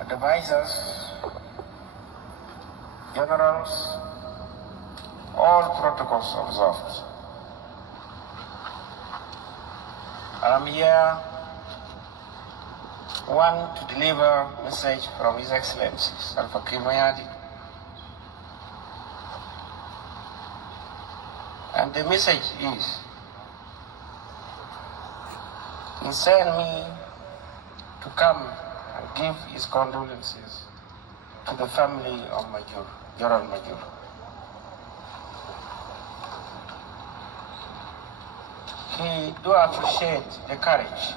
advisors, generals, all protocols observed. I'm here, one, to deliver a message from His Excellency Salva Kiir Mayardit. And the message is, he sent me to come and give his condolences to the family of General Major. He do appreciate the courage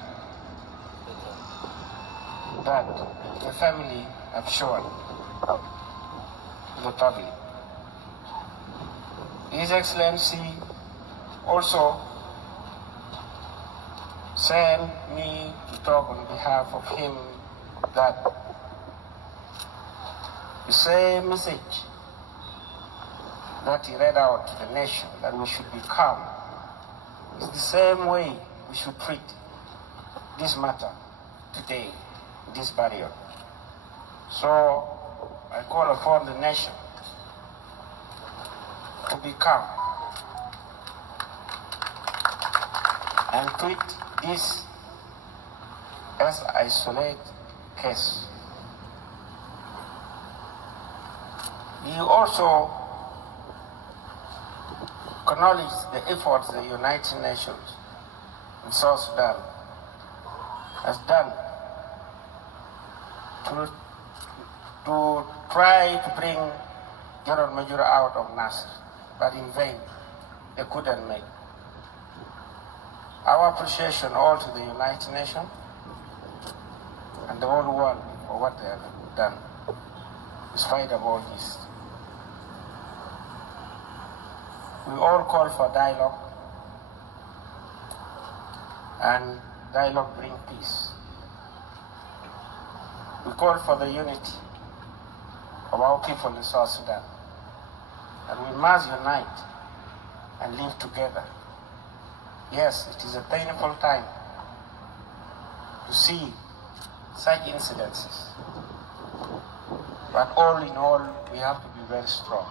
that the family have shown to the public. His Excellency also sent me to talk on behalf of him that the same message that he read out to the nation, that we should be calm, is the same way we should treat this matter today, this barrier. So I call upon the nation to be calm and treat this as an isolated case. He also acknowledged the efforts the United Nations and South Sudan has done to try to bring General Major out of NASIR, but in vain. They couldn't make. Our appreciation all to the United Nations and the whole world for what they have done, despite of all this. We all call for dialogue, and dialogue brings peace. We call for the unity of our people in South Sudan, and we must unite and live together. Yes, it is a painful time to see such incidences, but all in all, we have to be very strong.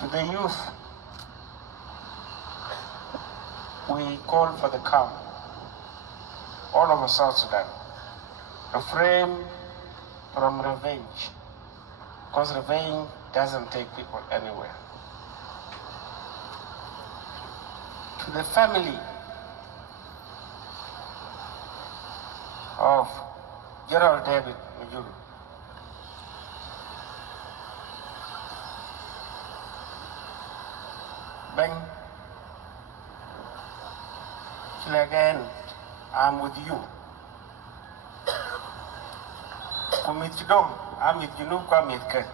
To the youth, we call for the calm, all over South Sudan. Refrain from revenge, because revenge doesn't take people anywhere. To the family of General David Major, Ben, again, I'm with you. Kumit Chidong, I'm with you, Kwamit.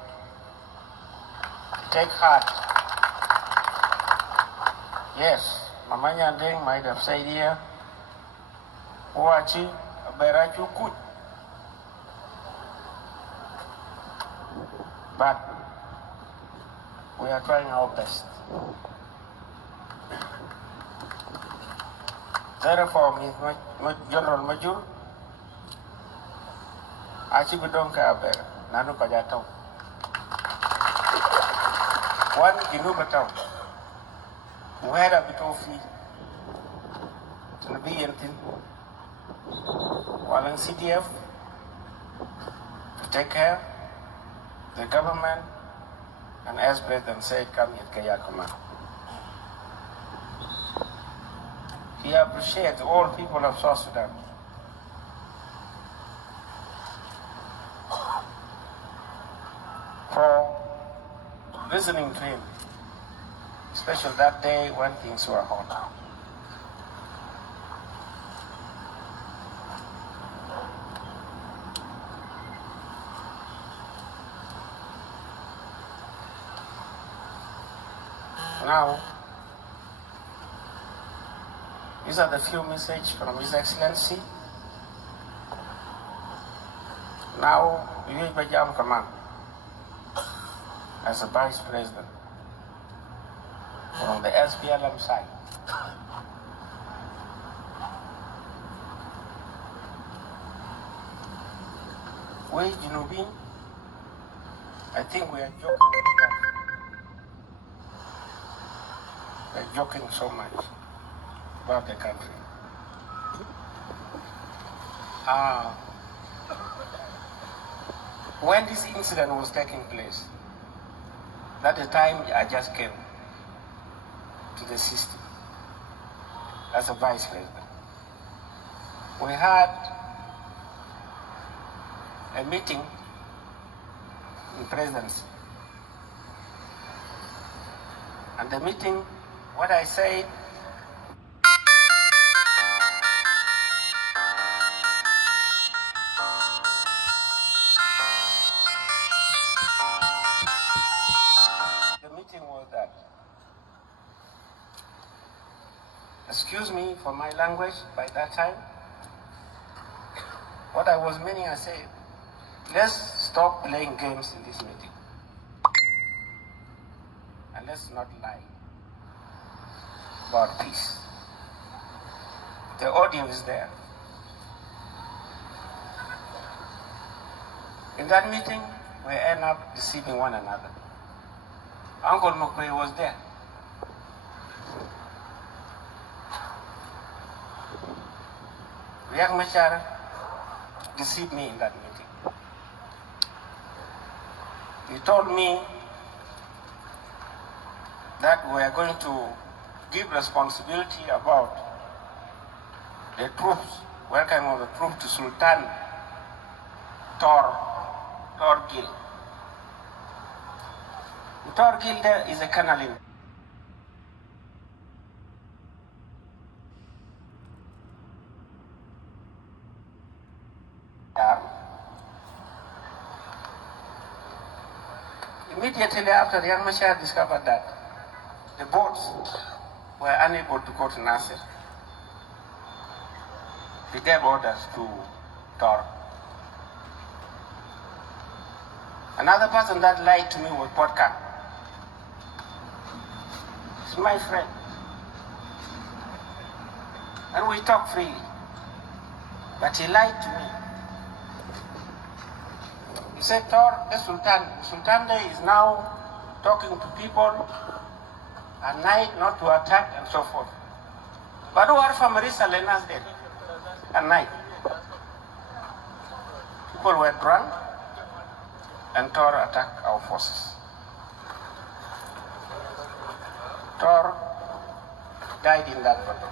Take heart. Yes, Mamanya Deng might have said here, Wachi, Berachu Kut. But we are trying our best. Therefore, General Major, Achibidong Kaber, Nanu Kajatong. One Ginubatong, who had a bit of fee to be anything. While in CDF, to take care, the government, and as President said, come here, Kayakuma. He appreciates all people of South Sudan. For listening to him, especially that day when things were hot. Now, these are the few messages from His Excellency. Now, you Bajam Command as a Vice President from the SPLM side. We Junubin, I think we are joking with that. We're joking so much about the country. When this incident was taking place, at the time I just came to the system as a vice president. We had a meeting in presidency. And the meeting, what I said, the meeting was that, excuse me for my language by that time, what I was meaning, I said, let's stop playing games in this meeting. And let's not lie about peace. The audio is there. In that meeting, we end up deceiving one another. Uncle Mokwe was there. Riek Machar deceived me in that meeting. He told me that we are going to give responsibility about the troops, welcome of the troops to Sultan Tor Gil. Tor Gil there is a colonel in Immediately after, Riek Machar discovered that the boats were unable to go to NASIR. He gave orders to Tor. Another person that lied to me was Podka. He's my friend. And we talk freely. But he lied to me. He said, Tor, the Sultan there is now talking to people at night not to attack and so forth. But who are from Marisa Lena's dead at night? People were drunk and Tor attacked our forces. Tor died in that battle.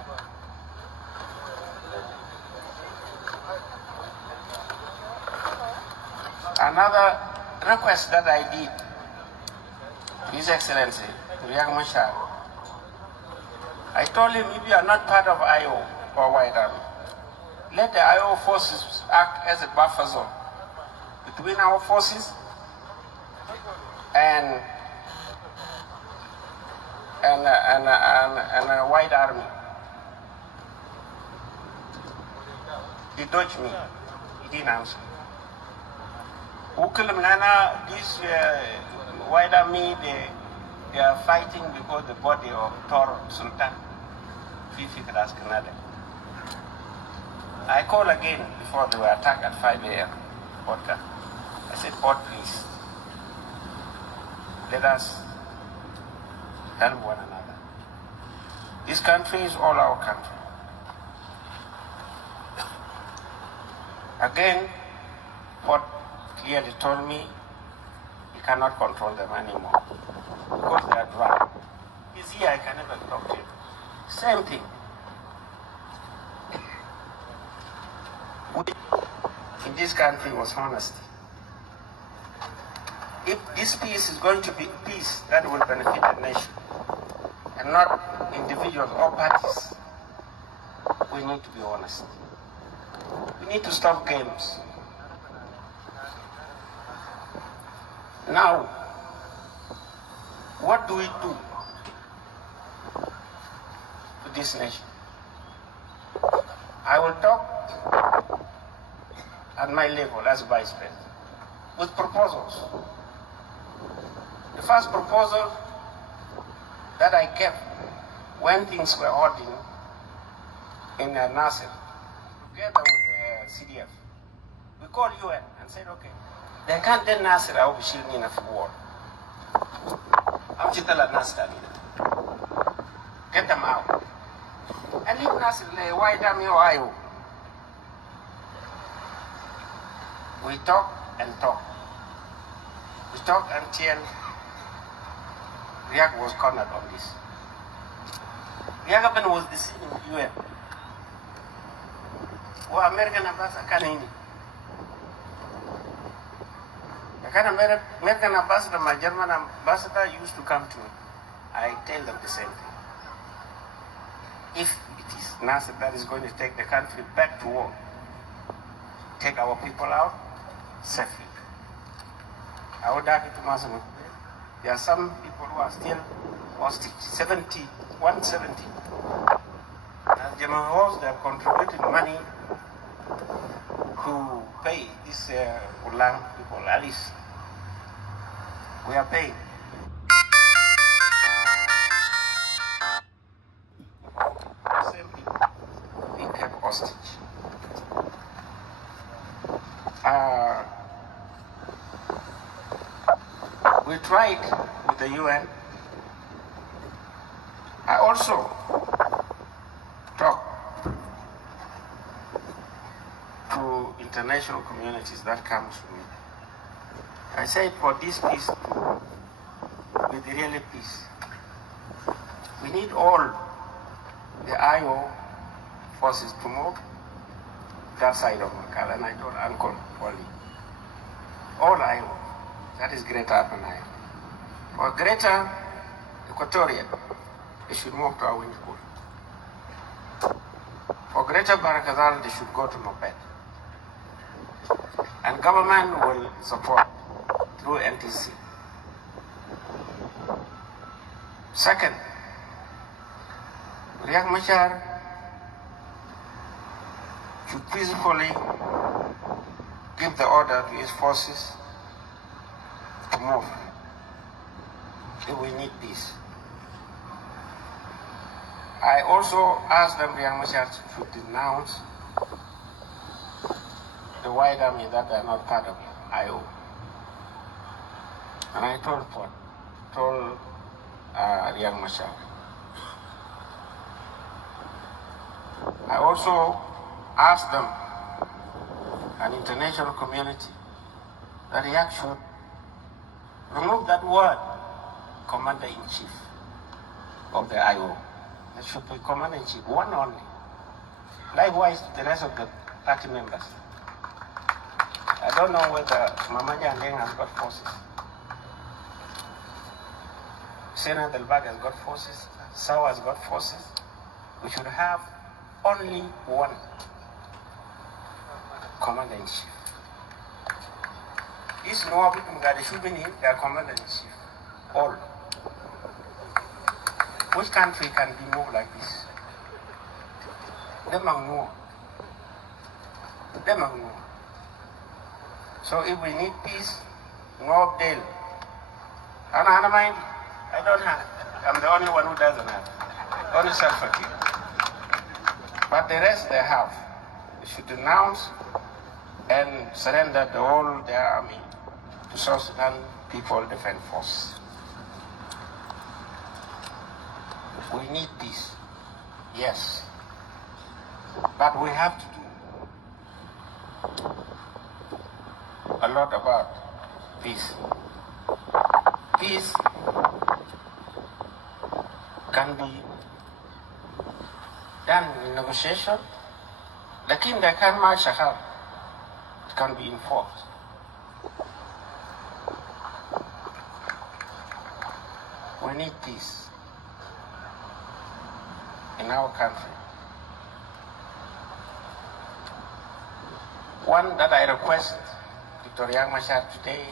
Another request that I did to His Excellency, Riek Machar, I told him, if you are not part of IO or White Army, let the IO forces act as a buffer zone between our forces and a White Army. He dodged me. He didn't answer. This White Army, they are fighting because the body of Tor Sultan, Fifi Canada. I called again before they were attacked at 5 a.m. Podcast. I said, God, please, let us help one another. This country is all our country. Again, what clearly told me he cannot control them anymore because they are drunk. He's here, I can never talk to him. Same thing. In this country was honesty. If this peace is going to be peace that will benefit the nation and not individuals or parties, we need to be honest. We need to stop games. Now, what do we do to this nation? I will talk at my level as vice president with proposals. The first proposal that I kept when things were holding in NASIR, together with the CDF, We called UN and said, okay, they can't then NASIR au bishir nina fi war. Au chitala NASIR get them out. And leave NASIR le why damn you ayo. We talk and talk. We talk until Riyak was cornered on this. Riyak was deceiving UN. Well, American ambassador can't. American ambassador, my German ambassador used to come to me. I tell them the same thing. If it is NASIR that is going to take the country back to war, take our people out safely. I would argue to Masano. There are some people who are still hostage, 170. As German hosts, they have contributed money to pay these Ulang people, at least. We are paying. The same people being kept hostage. We tried with the UN. I also talked to international communities that comes to me. I said for this peace to be the real peace, we need all the IO forces to move that side of Makala, and I told Uncle Wally, all IO. That is Greater Upper Nile. For Greater Equatoria, they should move to Awinjpur. For Greater Barakazal, they should go to Moped. And government will support through NTC. Second, Riek Machar should peacefully give the order to his forces to move if we need peace. I also asked them, Riek Machar should denounce the white army that they are not part of IO. And I told Riek Machar. I also asked them, an international community, that Riek should remove that word, Commander-in-Chief of the IO. It should be Commander-in-Chief, one only. Likewise, the rest of the party members. I don't know whether Mamanya Andeng has got forces. Sena Delbag has got forces. Sawa has got forces. We should have only one Commander-in-Chief. These NUER people that should be in, they are Commander-in-Chief. All. Which country can be moved like this? Them are NUER. Them are NUER. So if we need peace, NUER deal. And I don't mind. I don't have. I'm the only one who doesn't have. Only self-forgive. But the rest they have. They should denounce and surrender the whole their army to South Sudan People Defense Force. We need peace, yes, but we have to do a lot about peace. Peace can be done in negotiation, lakin they can match it can be enforced. We need peace in our country. One that I request Dr. Riek Machar today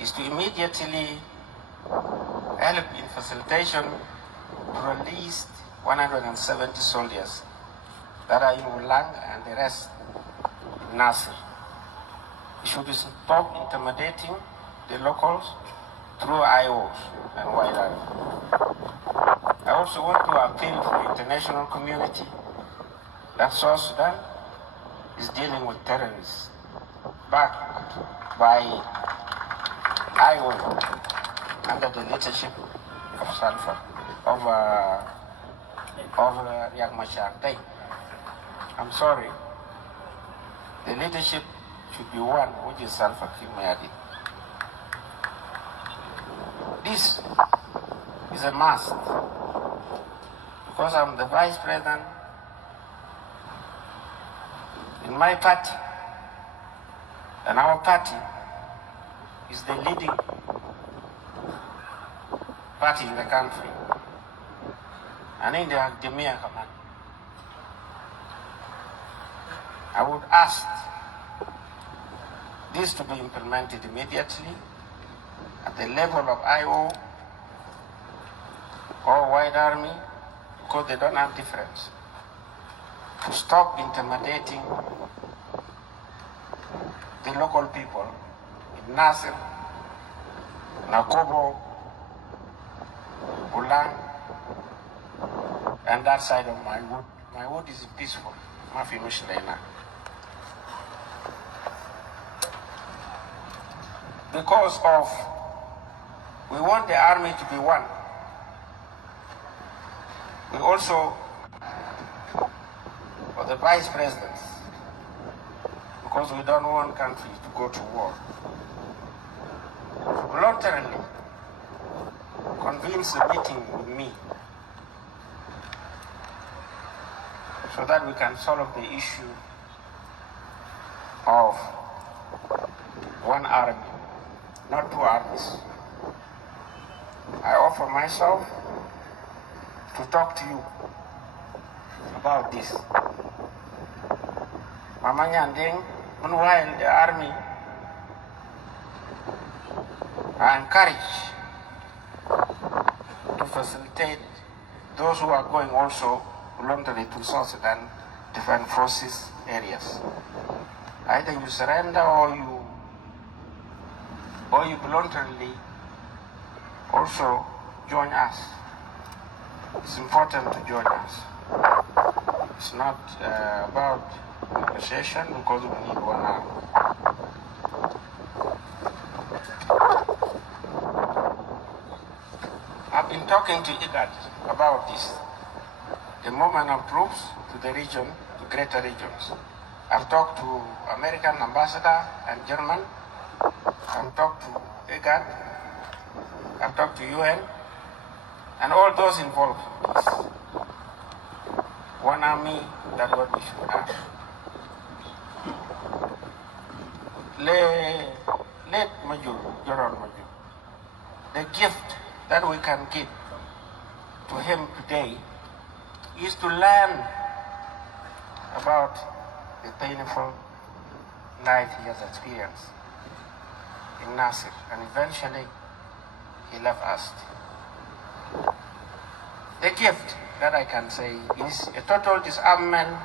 is to immediately help in facilitation to release 170 soldiers that are in Ulang and the rest in NASIR. We should stop intimidating the locals through IOs and white army. I also want to appeal to the international community that South Sudan is dealing with terrorists. backed by IO under the leadership of Salva, of Riek Machar. I'm sorry, the leadership should be one, which is Salva Kiir. This is a must, because I'm the vice president in my party, and our party is the leading party in the country, and in the academia command. I would ask this to be implemented immediately at the level of IO or White Army, because they don't have difference, to stop intimidating the local people in NASIR, Nakobo, Bulang, and that side of my wood. My wood is peaceful. Mafi Mishlena. Because of, we want the army to be one. We also, for the vice presidents, because we don't want countries to go to war, voluntarily convenes a meeting with me so that we can solve the issue of one army, not two armies. I offer myself to talk to you about this. Mama Nyandeng, meanwhile the army are encouraged to facilitate those who are going also voluntarily to South Sudan Defense Forces areas. Either you surrender or you voluntarily also join us. It's important to join us. It's not about negotiation, because we need one army. I've been talking to IGAD about this, the movement of troops to the region, to greater regions. I've talked to American ambassador and German. I've talked to IGAD. I've talked to UN, and all those involved in this. One army, that's what we should have. Let Major, the gift that we can give to him today is to learn about the painful life he has experienced in NASIR, and eventually he left us. The gift that I can say is a total disarmament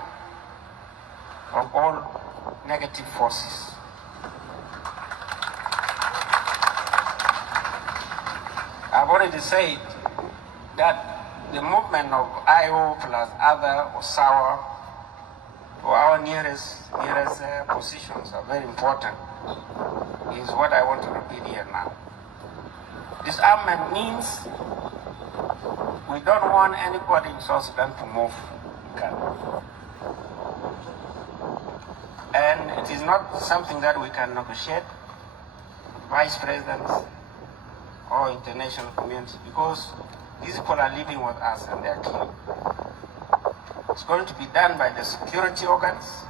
of all negative forces. I've already said that the movement of IO plus other or SAWA to our nearest positions are very important, is what I want to repeat here now. Disarmament means we don't want anybody in South Sudan to move. And it is not something that we can negotiate with vice presidents or international community, because these people are living with us and they are killed. It's going to be done by the security organs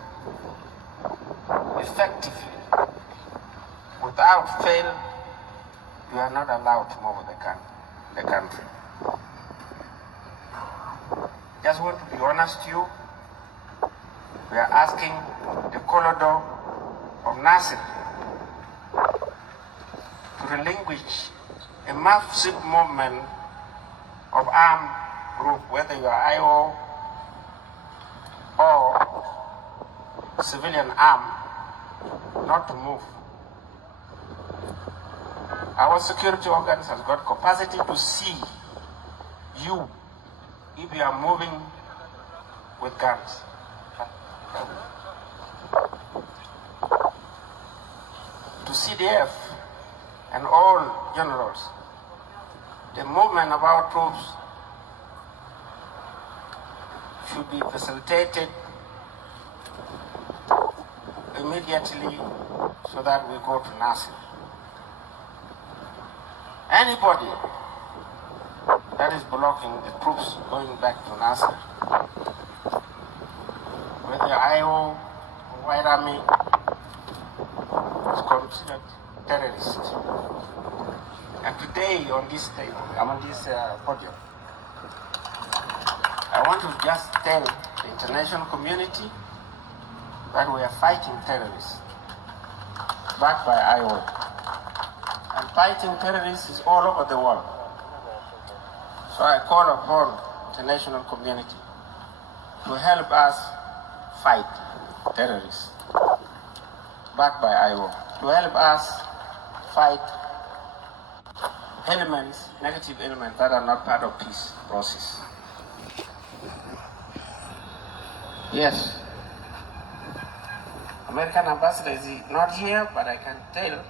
effectively. Without fail, you are not allowed to move the country. Just want to be honest with you. We are asking the corridor of NASIR to relinquish a massive movement of armed group, whether you are IO or civilian arm, not to move. Our security organs have got capacity to see you if you are moving with guns. to CDF and all generals, the movement of our troops should be facilitated immediately so that we go to NASIR. Anybody that is blocking the troops going back to NASIR, whether IO or White Army, is considered terrorist. And today on this table, on this podium, I want to just tell the international community that we are fighting terrorists, backed by IO. And fighting terrorists is all over the world. So I call upon the international community to help us fight terrorists, backed by IO, to help us fight elements, negative elements that are not part of peace process. Yes. American ambassador is not here, but I can tell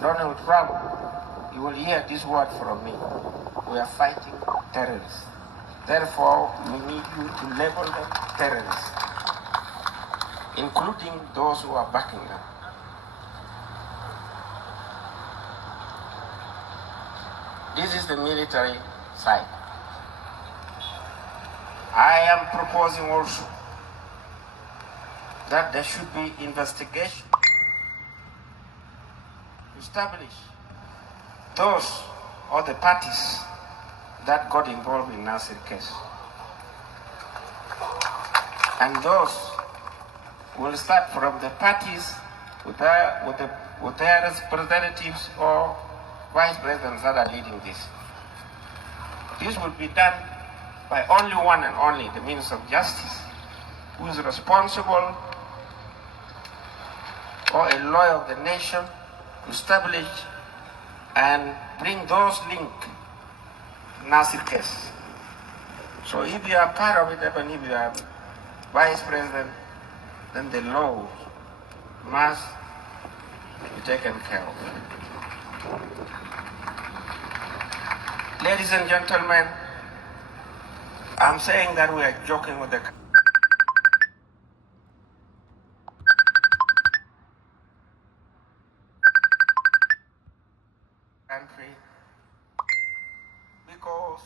Donald Trump, you will hear this word from me. We are fighting terrorists. Therefore, we need you to label them terrorists, including those who are backing them. This is the military side. I am proposing also that there should be investigation to establish those or the parties that got involved in NASIR case. And those will start from the parties with their representatives or vice presidents that are leading this. This will be done by only one and only the Minister of Justice, who is responsible or a lawyer of the nation to establish and bring those linked to NASIR case. So if you are part of it, even if you are vice president, then the law must be taken care of. Ladies and gentlemen, I'm saying that we are joking with the country because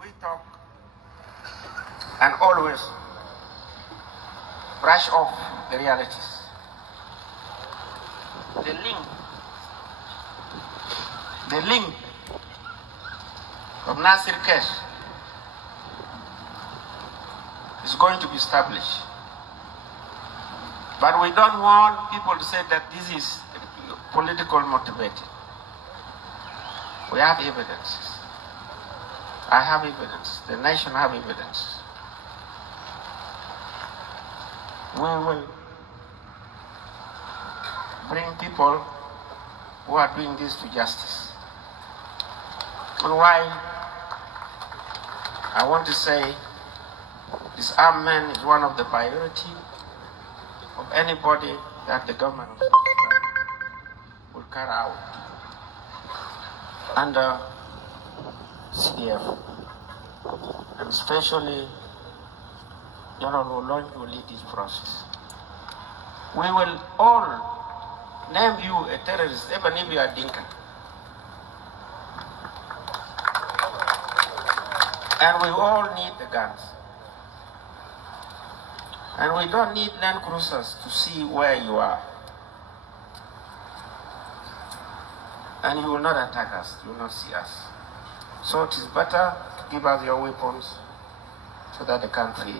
we talk and always brush off the realities. The link of NASIR case is going to be established. But we don't want people to say that this is political motivated. We have evidence. I have evidence. The nation have evidence. We will bring people who are doing this to justice. And why I want to say disarmament is one of the priority of anybody that the government will carry out under CDF, and especially General Olonyi will lead this process. We will all name you a terrorist, even if you are Dinka. And we all need the guns. And we don't need land cruisers to see where you are. And you will not attack us, you will not see us. So it is better to give us your weapons so that the country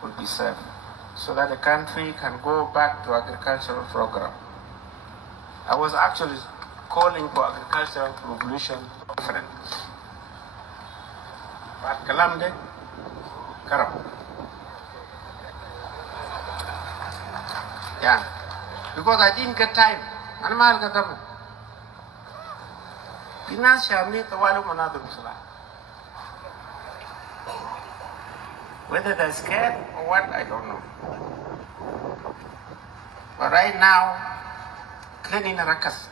will be safe, so that the country can go back to agricultural program. I was actually calling for agricultural revolution conference. But Kalamde, Karab. Yeah, because I didn't get time. Animal got them. Whether they're scared or what, I don't know. But right now, cleaning Rakas,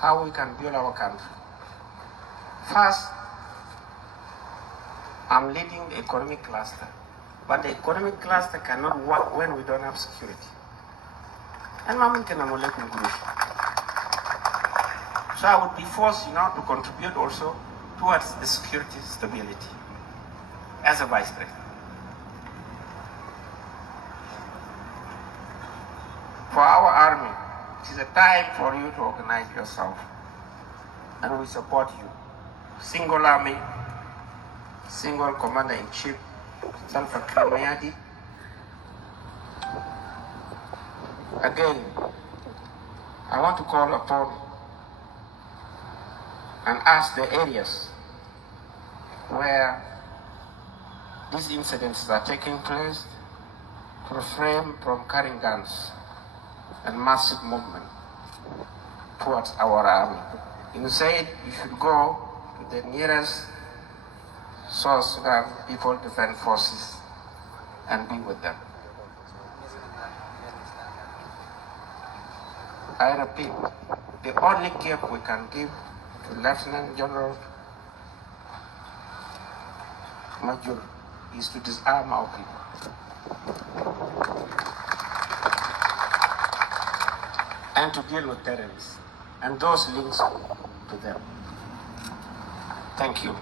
how we can build our country. First, I'm leading the economic cluster, but the economic cluster cannot work when we don't have security. And so I would be forced, to contribute also towards the security stability as a vice president. For our army, it is a time for you to organize yourself, and we support you. Single army, single commander-in-chief, Salva Kiir. Again, I want to call upon and ask the areas where these incidents are taking place to refrain from carrying guns and massive movement towards our army. You said you should go to the nearest South Sudan People Defense Forces and be with them. I repeat, the only gift we can give to Lieutenant General Major is to disarm our people and to deal with terrorists and those links to them. Thank you.